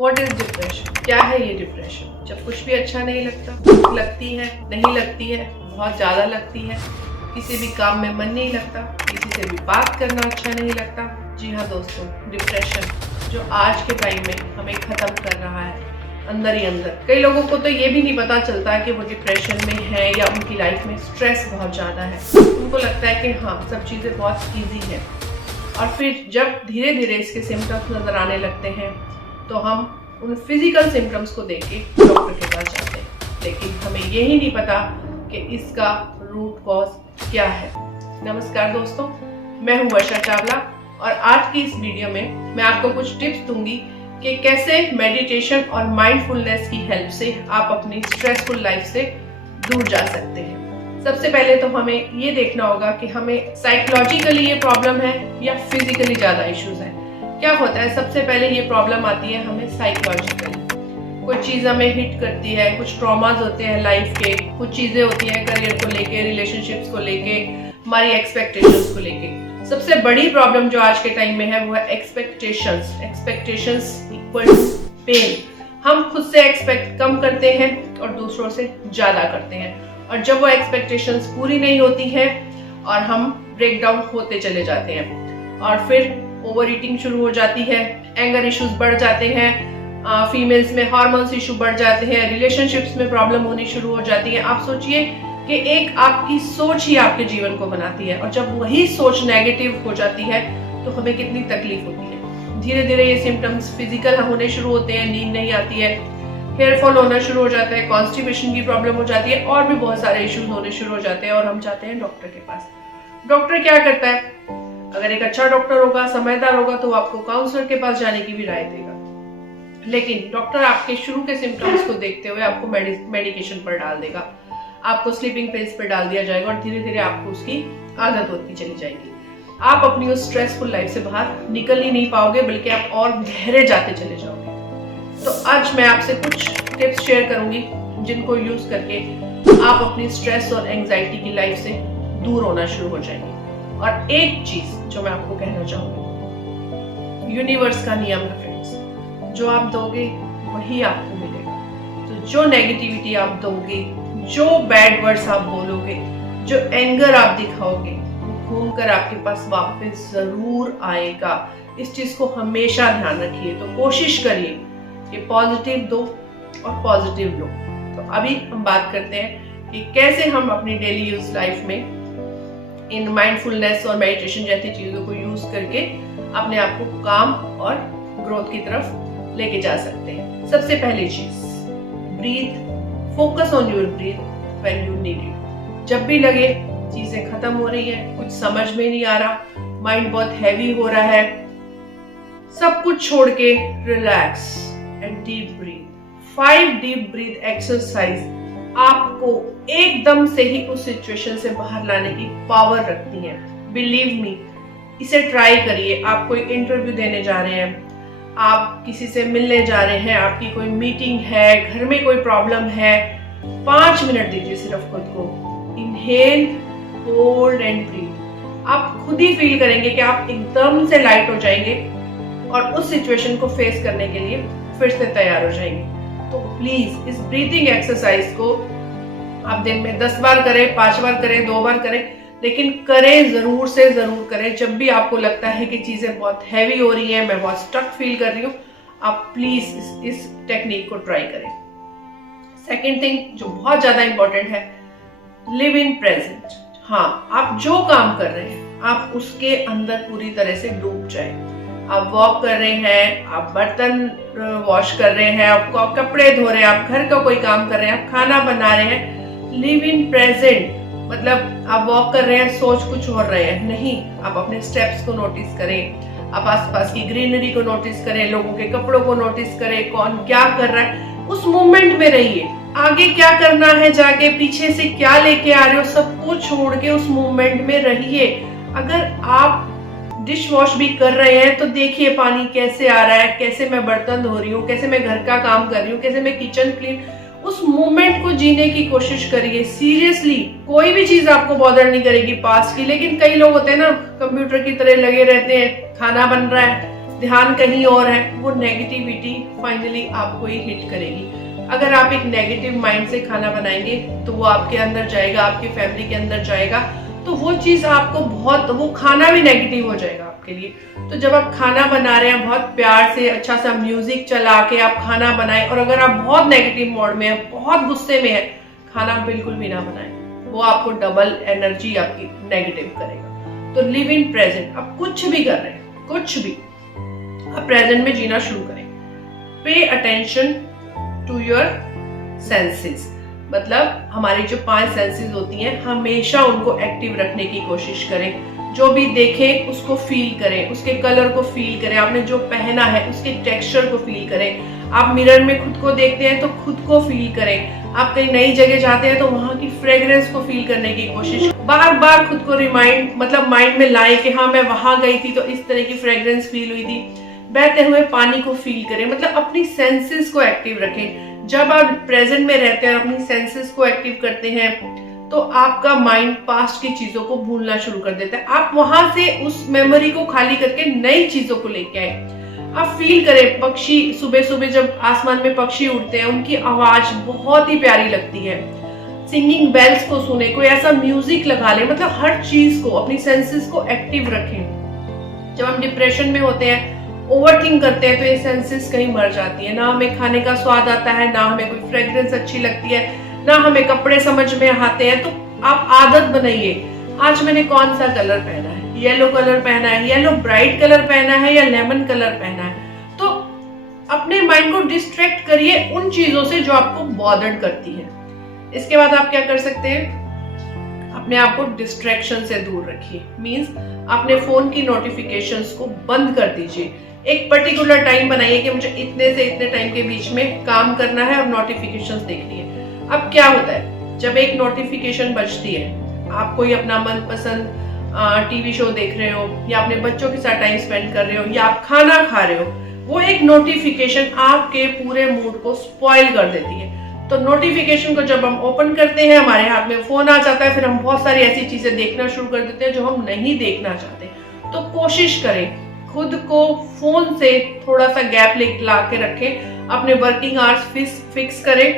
What is depression? क्या है ये डिप्रेशन? जब कुछ भी अच्छा नहीं लगता, भूख लगती है, नहीं लगती है, बहुत ज्यादा लगती है, किसी भी काम में मन नहीं लगता, किसी से भी बात करना अच्छा नहीं लगता। जी हाँ दोस्तों, डिप्रेशन जो आज के टाइम में हमें खत्म कर रहा है अंदर ही अंदर। कई लोगों को तो ये भी नहीं पता चलता कि वो डिप्रेशन में है या उनकी लाइफ में स्ट्रेस बहुत ज़्यादा है। उनको लगता है कि हाँ, सब चीज़ें बहुत ईजी है, और फिर जब धीरे धीरे इसके सिम्टम्स नज़र आने लगते हैं तो हम उन फिजिकल सिम्टम्स को देख के डॉक्टर के पास जाते हैं, लेकिन हमें यही नहीं पता कि इसका रूट कॉज क्या है। नमस्कार दोस्तों, मैं हूँ वर्षा चावला और आज की इस वीडियो में मैं आपको कुछ टिप्स दूंगी कि कैसे मेडिटेशन और माइंडफुलनेस की हेल्प से आप अपनी स्ट्रेसफुल लाइफ से दूर जा सकते हैं। सबसे पहले तो हमें ये देखना होगा कि हमें साइकोलॉजिकली ये प्रॉब्लम है या फिजिकली ज्यादा इश्यूज है। क्या होता है, सबसे पहले ये प्रॉब्लम आती है हमें साइकोलॉजिकली। कुछ चीज हमें हिट करती है, कुछ ट्रॉमास होते हैं लाइफ के, कुछ चीजें होती हैं करियर को लेके, रिलेशनशिप्स को लेके, हमारी एक्सपेक्टेशंस को लेके। सबसे बड़ी प्रॉब्लम जो आज के टाइम में है वो है एक्सपेक्टेशंस। Expectations equals pen. हम खुद से एक्सपेक्ट कम करते हैं और दूसरों से ज्यादा करते हैं, और जब वो एक्सपेक्टेशंस पूरी नहीं होती हैं और हम ब्रेक डाउन होते चले जाते हैं, और फिर ओवर ईटिंग शुरू हो जाती है, एंगर इश्यूज बढ़ जाते हैं, फीमेल्स में हार्मोन्स इशू बढ़ जाते हैं, रिलेशनशिप्स में प्रॉब्लम होनी शुरू हो जाती है। आप सोचिए कि एक आपकी सोच ही आपके जीवन को बनाती है, और जब वही सोच नेगेटिव हो जाती है तो हमें कितनी तकलीफ होती है। धीरे धीरे ये सिम्टम्स फिजिकल होने शुरू होते हैं, नींद नहीं आती है, हेयर फॉल होना शुरू हो जाता है, कॉन्स्टिपेशन की प्रॉब्लम हो जाती है, और भी बहुत सारे इश्यूज होने शुरू हो जाते हैं, और हम जाते हैं डॉक्टर के पास। डॉक्टर क्या करता है? अगर एक अच्छा डॉक्टर होगा, समझदार होगा, तो आपको काउंसलर के पास जाने की भी राय देगा, लेकिन डॉक्टर आपके शुरू के सिम्टम्स को देखते हुए आपको मेडिकेशन पर डाल देगा, आपको स्लीपिंग पिल्स पर डाल दिया जाएगा, और धीरे धीरे आपको उसकी आदत होती चली जाएगी। आप अपनी उस स्ट्रेसफुल लाइफ से बाहर निकल ही नहीं पाओगे, बल्कि आप और गहरे जाते चले जाओगे। तो आज मैं आपसे कुछ टिप्स शेयर करूंगी जिनको यूज करके आप अपनी स्ट्रेस और एंजाइटी की लाइफ से दूर होना शुरू हो जाएंगे। और एक चीज जो मैं आपको कहना चाहूंगी, यूनिवर्स का नियम है फ्रेंड्स, जो आप दोगे वही आपको मिलेगा। तो जो नेगेटिविटी आप दोगे, जो बैड वर्ड्स आप बोलोगे, जो एंगर आप दिखाओगे, वो घूम कर आपके पास वापस जरूर आएगा। इस चीज को हमेशा ध्यान रखिए। तो कोशिश करिए कि पॉजिटिव दो और पॉजिटिव लो। तो अभी हम बात करते हैं कि कैसे हम अपनी डेली यूज लाइफ में इन माइंडफुलनेस और मेडिटेशन जैसी चीजों को यूज करके अपने आप को काम और ग्रोथ की तरफ लेके जा सकते हैं। सबसे पहली चीज, breath. Focus on your breath when you need it. जब भी लगे चीजें खत्म हो रही है, कुछ समझ में नहीं आ रहा, माइंड बहुत हैवी हो रहा है, सब कुछ छोड़ के relax and deep breath. 5 deep breath exercise आपको एकदम से ही उस सिचुएशन से बाहर लाने की पावर रखती है। बिलीव मी, इसे ट्राई करिए। आप कोई इंटरव्यू देने जा रहे हैं, आप किसी से मिलने जा रहे हैं, आपकी कोई मीटिंग है, घर में कोई प्रॉब्लम है, 5 मिनट दीजिए सिर्फ खुद को। Inhale, hold and breath. आप खुद ही फील करेंगे कि आप एकदम से लाइट हो जाएंगे और उस सिचुएशन को फेस करने के लिए फिर से तैयार हो जाएंगे। तो प्लीज इस ब्रीथिंग एक्सरसाइज को आप दिन में 10 बार करें, 5 बार करें, 2 बार करें, लेकिन करें, जरूर से जरूर करें। जब भी आपको लगता है कि चीजें बहुत हैवी हो रही हैं, मैं बहुत स्टक फील कर रही हूँ, आप प्लीज इस टेक्निक को ट्राई करें। सेकेंड थिंग जो बहुत ज्यादा इंपॉर्टेंट है, लिव इन प्रेजेंट। हाँ, आप जो काम कर रहे हैं आप उसके अंदर पूरी तरह से डूब जाए। आप वॉक कर रहे हैं, आप बर्तन वॉश कर रहे हैं, आप कपड़े धो रहे हैं, आप घर का कोई काम कर रहे हैं, आप खाना बना रहे हैं, लिव इन प्रेजेंट। मतलब आप वॉक कर रहे हैं, सोच कुछ और रहे हैं नहीं, आप अपने स्टेप्स को नोटिस करें, आप आसपास की ग्रीनरी को नोटिस करें, लोगों के कपड़ों को नोटिस करें, कौन क्या कर रहा है, उस मूवमेंट में रहिए। आगे क्या करना है, जाके पीछे से क्या लेके आ रहे हो, सब कुछ छोड़ के उस मूवमेंट में रहिए। अगर आप डिश वॉश भी कर रहे हैं तो देखिए पानी कैसे आ रहा है, कैसे मैं बर्तन धो रही हूँ, कैसे मैं घर का काम कर रही हूँ, कैसे मैं किचन क्लीन, उस मोमेंट को जीने की कोशिश करिए। सीरियसली, कोई भी चीज आपको बॉदर नहीं करेगी पास्ट की। लेकिन कई लोग होते हैं ना, कंप्यूटर की तरह लगे रहते हैं, खाना बन रहा है, ध्यान कहीं और है, वो नेगेटिविटी फाइनली आपको ही हिट करेगी। अगर आप एक नेगेटिव माइंड से खाना बनाएंगे तो वो आपके अंदर जाएगा, आपकी फैमिली के अंदर जाएगा, तो वो चीज आपको बहुत, वो खाना भी नेगेटिव हो जाएगा आपके लिए। तो जब आप खाना बना रहे हैं, बहुत प्यार से अच्छा सा म्यूजिक चला के आप खाना बनाएं, और अगर आप बहुत नेगेटिव मोड में है, बहुत गुस्से में है, खाना बिल्कुल भी ना बनाएं, वो आपको डबल एनर्जी आपकी नेगेटिव करेगा। तो लिव इन प्रेजेंट। आप कुछ भी कर रहे हैं, कुछ भी, आप प्रेजेंट में जीना शुरू करें। Pay attention to your senses, मतलब हमारी जो 5 सेंसेस होती हैं, हमेशा उनको एक्टिव रखने की कोशिश करें। जो भी देखें उसको फील करें, उसके कलर को फील करें, आपने जो पहना है उसके टेक्सचर को फील करें। आप मिरर में खुद को देखते हैं तो खुद को फील करें। आप कहीं नई जगह जाते हैं तो वहां की फ्रेग्रेंस को फील करने की कोशिश, बार बार खुद को रिमाइंड, मतलब माइंड में लाएं कि हाँ मैं वहां गई थी तो इस तरह की फ्रेग्रेंस फील हुई थी। बहते हुए पानी को फील करें, मतलब अपनी सेंसेस को एक्टिव रखें। जब आप प्रेजेंट में रहते हैं और अपनी सेंसेस को एक्टिव करते हैं तो आपका माइंड पास्ट की चीजों को भूलना शुरू कर देता है। आप वहां से उस मेमोरी को खाली करके नई चीजों को लेके आए। आप फील करें, पक्षी सुबह सुबह जब आसमान में पक्षी उड़ते हैं, उनकी आवाज बहुत ही प्यारी लगती है। सिंगिंग बेल्स को सुने, कोई ऐसा म्यूजिक लगा ले, मतलब हर चीज को, अपनी सेंसेस को एक्टिव रखें। जब हम डिप्रेशन में होते हैं, ओवरथिंक करते हैं, तो ये सेंसेस कहीं मर जाती है। ना हमें खाने का स्वाद आता है, ना हमें कोई फ्रेग्रेंस अच्छी लगती है, ना हमें कपड़े समझ में आते हैं। तो आप आदत बनाइए, आज मैंने कौन सा कलर पहना है, येलो कलर पहना है, येलो ब्राइट कलर पहना है या लेमन कलर पहना है। तो अपने माइंड को डिस्ट्रैक्ट करिए उन चीजों से जो आपको बॉदर करती है। इसके बाद आप क्या कर सकते हैं, अपने आप को डिस्ट्रैक्शन से दूर रखिए। मींस अपने फोन की नोटिफिकेशंस को बंद कर दीजिए। एक पर्टिकुलर टाइम बनाइए कि मुझे इतने से इतने टाइम के बीच में काम करना है और नोटिफिकेशंस देखनी है। अब क्या होता है, जब एक नोटिफिकेशन बजती है, आप कोई अपना मनपसंद टीवी शो देख रहे हो या अपने बच्चों के साथ टाइम स्पेंड कर रहे हो या आप खाना खा रहे हो, वो एक नोटिफिकेशन आपके पूरे मूड को स्पॉइल कर देती है। तो नोटिफिकेशन को जब हम ओपन करते हैं, हमारे हाथ में फोन आ जाता है, फिर हम बहुत सारी ऐसी चीजें देखना शुरू कर देते हैं जो हम नहीं देखना चाहते। तो कोशिश करें, खुद को फोन से थोड़ा सा गैप ला के रखें, अपने वर्किंग आवर्स फिक्स करें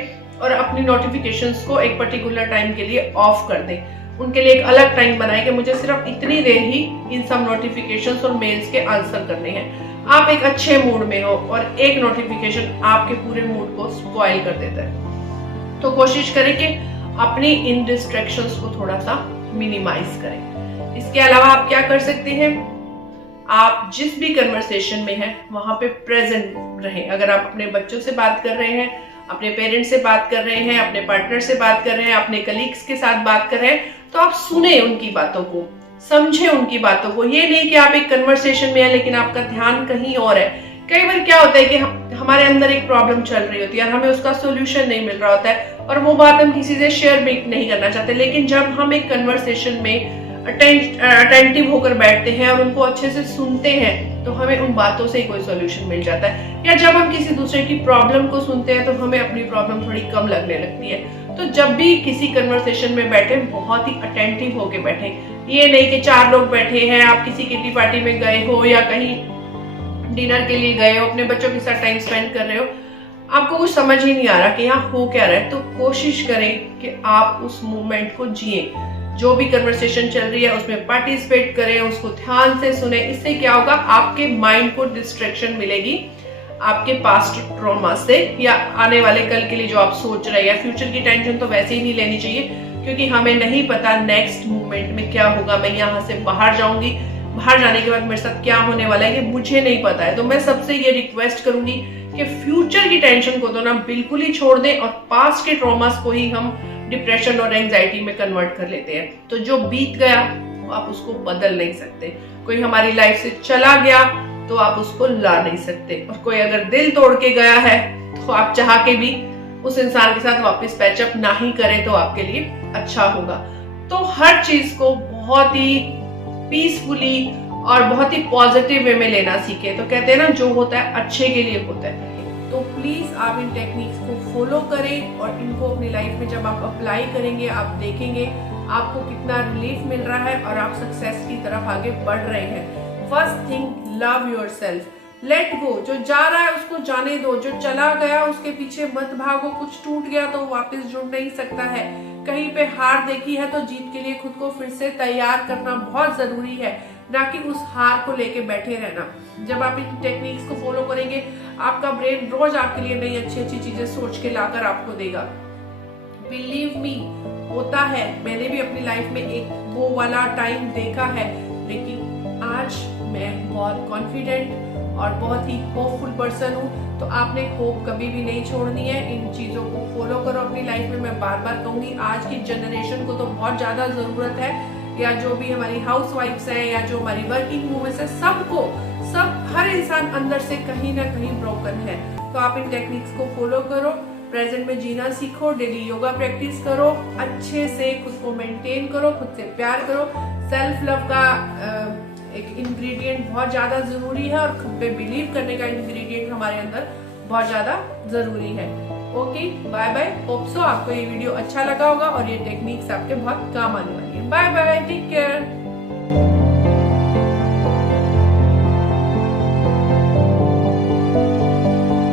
और अपनी नोटिफिकेशंस को एक पर्टिकुलर टाइम के लिए ऑफ कर दें। उनके लिए एक अलग टाइम बनाएं कि मुझे सिर्फ इतनी देर ही इन सब नोटिफिकेशंस और मेल्स के आंसर करने हैं। आप एक अच्छे मूड में हो और एक नोटिफिकेशन आपके पूरे मूड को स्पॉइल कर देता है। तो कोशिश करें कि अपनी इन डिस्ट्रैक्शंस को थोड़ा सा मिनिमाइज करें। इसके अलावा आप क्या कर सकते हैं, आप जिस भी कन्वर्सेशन में हैं वहां पे प्रेजेंट रहें। अगर आप अपने बच्चों से बात कर रहे हैं, अपने पेरेंट्स से बात कर रहे हैं, अपने पार्टनर से बात कर रहे हैं, अपने कलीग्स के साथ बात कर रहे हैं, तो आप सुने उनकी बातों को, समझे उनकी बातों को। ये नहीं कि आप एक कन्वर्सेशन में है लेकिन आपका ध्यान कहीं और है। कई बार क्या होता है कि हमारे अंदर एक प्रॉब्लम चल रही होती है और हमें उसका सोल्यूशन नहीं मिल रहा होता है और वो बात हम किसी से शेयर भी नहीं करना चाहते। लेकिन जब हम एक कन्वर्सेशन में अटेंटिव होकर बैठते हैं और उनको अच्छे से सुनते हैं तो हमें उन बातों से ही कोई सोल्यूशन मिल जाता है। या जब हम किसी दूसरे की प्रॉब्लम को सुनते हैं तो हमें अपनी प्रॉब्लम थोड़ी कम लगने लगती है। तो जब भी किसी कन्वर्सेशन में बैठे, बहुत ही अटेंटिव होकर बैठे। ये नहीं कि 4 लोग बैठे हैं, आप किसी किटी पार्टी में गए हो या कहीं डिनर के लिए गए हो, अपने बच्चों के साथ टाइम स्पेंड कर रहे हो, आपको कुछ समझ ही नहीं आ रहा कि यहाँ हो क्या रहा है। तो कोशिश करें कि आप उस मोमेंट को जिए, जो भी कन्वर्सेशन चल रही है उसमें पार्टिसिपेट करें, उसको ध्यान से सुने। इससे क्या होगा, आपके माइंड को डिस्ट्रैक्शन मिलेगी आपके पास्ट ट्रॉमा से या आने वाले कल के लिए जो आप सोच रहे हैं। फ्यूचर की टेंशन तो वैसे ही नहीं लेनी चाहिए क्योंकि हमें नहीं पता नेक्स्ट मोमेंट में क्या होगा। मैं यहाँ से बाहर जाऊंगी, बाहर जाने के बाद मेरे साथ क्या होने वाला है ये मुझे नहीं पता है। तो मैं सबसे ये रिक्वेस्ट करूंगी कि फ्यूचर की टेंशन को तो ना बिल्कुल ही छोड़ दें और पास्ट के ट्रॉमास को ही हम डिप्रेशन और एंजाइटी में कन्वर्ट कर लेते हैं। तो जो बीत गया आप उसको बदल नहीं सकते। कोई हमारी लाइफ से चला गया तो आप उसको ला नहीं सकते, और कोई अगर दिल तोड़ के गया है तो आप चाह के भी उस इंसान के साथ वापस पैचअप ना ही करें तो आपके लिए अच्छा होगा। तो हर चीज को बहुत ही पीसफुली और बहुत ही पॉजिटिव वे में लेना सीखे। तो कहते हैं ना, जो होता है अच्छे के लिए होता है। तो प्लीज आप इन टेक्निक्स को फॉलो करें और इनको अपनी लाइफ में जब आप अप्लाई करेंगे आप देखेंगे आपको कितना रिलीफ मिल रहा है और आप सक्सेस की तरफ आगे बढ़ रहे हैं। First thing, love yourself. Let go, जो जा रहा है उसको जाने दो, जो चला गया उसके पीछे मत भागो। कुछ टूट गया तो वापस जुड़ नहीं सकता है। कहीं पे हार देखी है तो जीत के लिए खुद को फिर से तैयार करना बहुत जरूरी है, ना कि उस हार को लेके बैठे रहना। जब आप इन टेक्निक्स को फॉलो करेंगे, आपका ब्रेन रोज आपके लिए नई अच्छी चीजें सोच के लाकर आपको देगा। बिलीव मी, होता है, मैंने भी अपनी लाइफ में एक वो वाला टाइम देखा है, लेकिन आज मैं बहुत कॉन्फिडेंट और बहुत ही होपफुल पर्सन हूँ। तो आपने होप कभी भी नहीं छोड़नी है, इन चीजों को फॉलो करो अपनी लाइफ में। मैं बार बार कहूंगी, आज की जनरेशन को तो बहुत ज्यादा जरूरत है, या जो भी हमारी हाउस वाइफ्स है या जो हमारी वर्किंग वूमेंस है, सबको, हर इंसान अंदर से कहीं ना कहीं ब्रोकन है। तो आप इन टेक्निक्स को फॉलो करो, प्रेजेंट में जीना सीखो, डेली योगा प्रैक्टिस करो, अच्छे से खुद को मेंटेन करो, खुद से प्यार करो। सेल्फ लव का एक इंग्रेडिएंट बहुत ज्यादा जरूरी है, और खुद पे बिलीव करने का इंग्रेडिएंट हमारे अंदर बहुत ज्यादा जरूरी है। Okay, bye bye. Hope so आपको ये वीडियो अच्छा लगा होगा और ये टेक्निक्स आपके बहुत काम आने वाली है। Bye bye, take care.